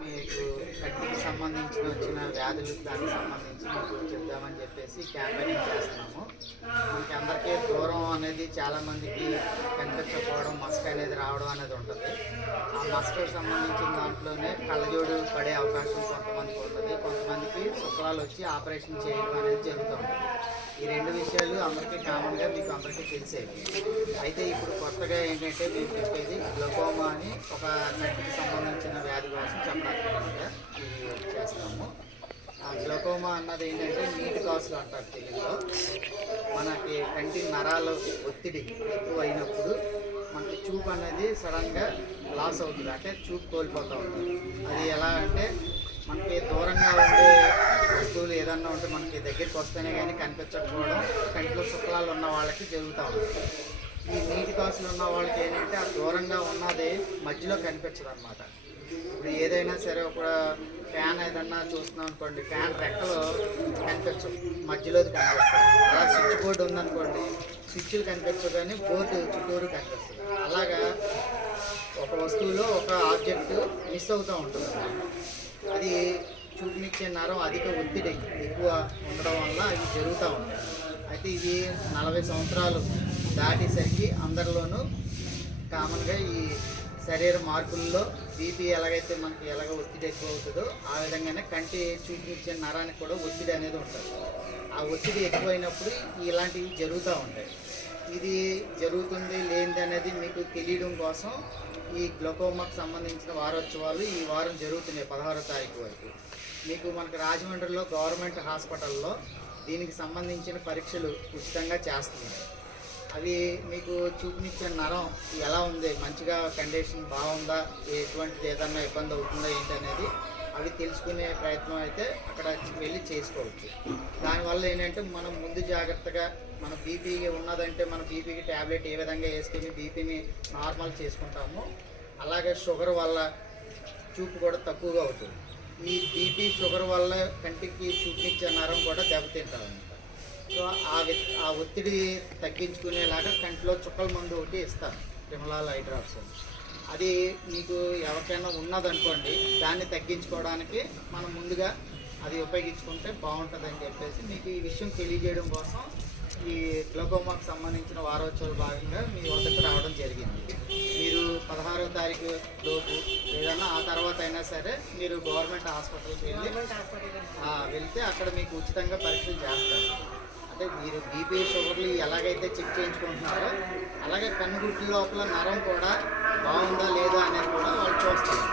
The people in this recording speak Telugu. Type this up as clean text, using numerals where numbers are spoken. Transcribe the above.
మీకు కంటికి సంబంధించిన వచ్చిన వ్యాధులు దానికి సంబంధించి మీకు చెప్దామని చెప్పేసి క్యాంపెయినింగ్ చేస్తున్నాము. మనకి అందరికీ దూరం అనేది చాలామందికి కనిపించకపోవడం, మస్క్ అనేది రావడం అనేది ఉంటుంది. ఆ మస్క్కి సంబంధించిన దాంట్లోనే కళ్ళజోడు పడే అవకాశం కొంతమందికి ఉంటుంది, కొంతమందికి శుక్లాలు వచ్చి ఆపరేషన్ చేయడం అనేది జరుగుతూ ఉంటుంది. ఈ రెండు విషయాలు అందరికీ కామన్గా మీకు అందరికీ తెలిసేవి. అయితే ఇప్పుడు కొత్తగా ఏంటంటే మేము చెప్పేది గ్లకోమా అని ఒక కంటికి సంబంధించిన వ్యాధి కోసం చెప్పడానికి ఇది చేస్తాము. ఆ గ్లకోమా అన్నది ఏంటంటే నీటి కాసులు అంటారు తెలుగులో. మనకి కంటి నరాలు ఒత్తిడి ఎక్కువ అయినప్పుడు మనకి చూపు అనేది సడన్గా లాస్ అవుతుంది, అంటే చూపు కోల్పోతూ ఉంటుంది. అది ఎలా అంటే మనకి దూరంగా ఉండే వస్తువులు ఏదన్నా ఉంటే మనకి దగ్గరికి వస్తేనే కానీ కనిపించకపోవడం, కంటిలో శుక్లాలు ఉన్న వాళ్ళకి జరుగుతూ ఉంటుంది. ఈ నీటి కాసులు ఉన్న వాళ్ళకి ఏంటంటే ఆ దూరంగా ఉన్నది మధ్యలో కనిపించదు అనమాట. ఇప్పుడు ఏదైనా సరే ఒక ఫ్యాన్ ఏదన్నా చూస్తున్నాం అనుకోండి, ఫ్యాన్ రెక్కలు కనిపించవు, మధ్యలోది కనిపిస్తుంది. అలా స్విచ్ బోర్డు ఉందనుకోండి, స్విచ్లు కనిపించవు కానీ బోర్డు చుట్టూరు కనిపిస్తుంది. అలాగా ఒక వస్తువులో ఒక ఆబ్జెక్ట్ మిస్ అవుతూ ఉంటుంది. అది చూపునిచ్చే నరం అధిక ఒత్తిడి ఎక్కువ ఉండడం వల్ల ఇవి జరుగుతూ ఉంటాయి. అయితే ఇది 40 సంవత్సరాలు దాటేసరికి అందరిలోనూ కామన్గా ఈ శరీర మార్పుల్లో బీపీ ఎలాగైతే మనకి ఎలాగ ఒత్తిడి ఎక్కువ అవుతుందో ఆ విధంగానే కంటి చూపునిచ్చే నరానికి కూడా ఒత్తిడి అనేది ఉంటుంది. ఆ ఒత్తిడి ఎక్కువైనప్పుడు ఇలాంటివి జరుగుతూ ఉంటాయి. ఇది జరుగుతుంది లేనిది అనేది మీకు తెలియడం కోసం ఈ గ్లకోమాకు సంబంధించిన వారోత్సవాలు ఈ వారం జరుగుతున్నాయి 16వ తారీఖు వరకు. మీకు మనకు రాజమండ్రిలో గవర్నమెంట్ హాస్పిటల్లో దీనికి సంబంధించిన పరీక్షలు ఉచితంగా చేస్తున్నారు. అవి మీకు చూపునిచ్చే నరం ఎలా ఉంది, మంచిగా కండిషన్ బాగుందా, ఎటువంటిది ఏదన్నా ఇబ్బంది అవుతుందా ఏంటనేది అవి తెలుసుకునే ప్రయత్నం అయితే అక్కడ వెళ్ళి చేసుకోవచ్చు. దానివల్ల ఏంటంటే మనం ముందు జాగ్రత్తగా మన బీపీ ఉన్నదంటే మన బీపీకి ట్యాబ్లెట్ ఏ విధంగా వేసుకుని బీపీని నార్మల్ చేసుకుంటామో అలాగే షుగర్ వల్ల చూపు కూడా తక్కువగా అవుతుంది. ఈ బీపీ షుగర్ వల్ల కంటికి చూపునిచ్చే నరం కూడా దెబ్బతింటారన్నమాట. సో ఆ ఒత్తిడి తగ్గించుకునేలాగా కంటిలో చుక్కల మందు ఒకటి ఇస్తారు, రిమలాల్ ఐ డ్రాప్స్. అది మీకు ఎవరికైనా ఉన్నదనుకోండి, దాన్ని తగ్గించుకోవడానికి మనం ముందుగా అది ఉపయోగించుకుంటే బాగుంటుందని చెప్పేసి మీకు ఈ విషయం తెలియజేయడం కోసం ఈ గ్లకోమాకు సంబంధించిన వారోత్సవాల భాగంగా మీ వద్దకు రావడం జరిగింది. మీరు 16వ తారీఖు లోపు ఏదైనా ఆ తర్వాత అయినా సరే మీరు గవర్నమెంట్ హాస్పిటల్కి వెళ్తే అక్కడ మీకు ఉచితంగా పరీక్షలు చేస్తారు. అంటే మీరు బీపీ షుగర్లు ఎలాగైతే చెక్ చేయించుకుంటున్నారో అలాగే కన్నుగుడ్డు లోపల నరం కూడా బాగుందా లేదా అనేది కూడా వాళ్ళు చూస్తారు.